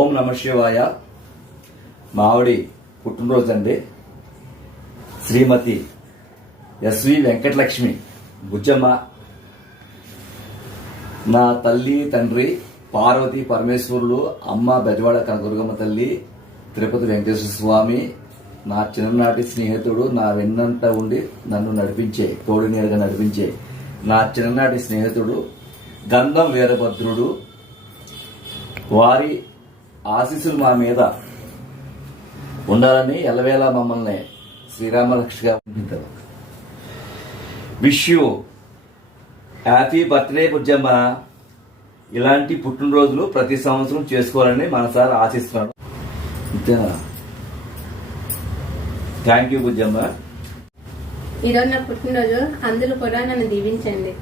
ఓం నమ శివాయ. మావిడి పుట్టినరోజు అండి. శ్రీమతి ఎస్వి వెంకటలక్ష్మి బుజ్జమ్మ, నా తల్లి తండ్రి పార్వతి పరమేశ్వరులు, అమ్మ బెజవాడ కనకదుర్గమ్మ తల్లి, తిరుపతి వెంకటేశ్వర స్వామి, నా చిన్ననాటి స్నేహితుడు, నా వెన్నంట ఉండి నన్ను నడిపించే, తోడు నీడగా నడిపించే నా చిన్ననాటి స్నేహితుడు గంధం వీరభద్రుడు, వారి ఆశీస్సులు మా మీద ఉండాలని ఎల్లవేళ మమ్మల్ని శ్రీరామరక్షగా ఉంటారు. Wish you happy birthday Bujjamma. ఇలాంటి పుట్టినరోజులు ప్రతి సంవత్సరం చేసుకోవాలని మనసారి ఆశిస్తున్నాను. అంతేనా? Thank you Bujjamma. ఈరోజు నా పుట్టినరోజు, అందరూ కూడా నన్ను దీవించండి.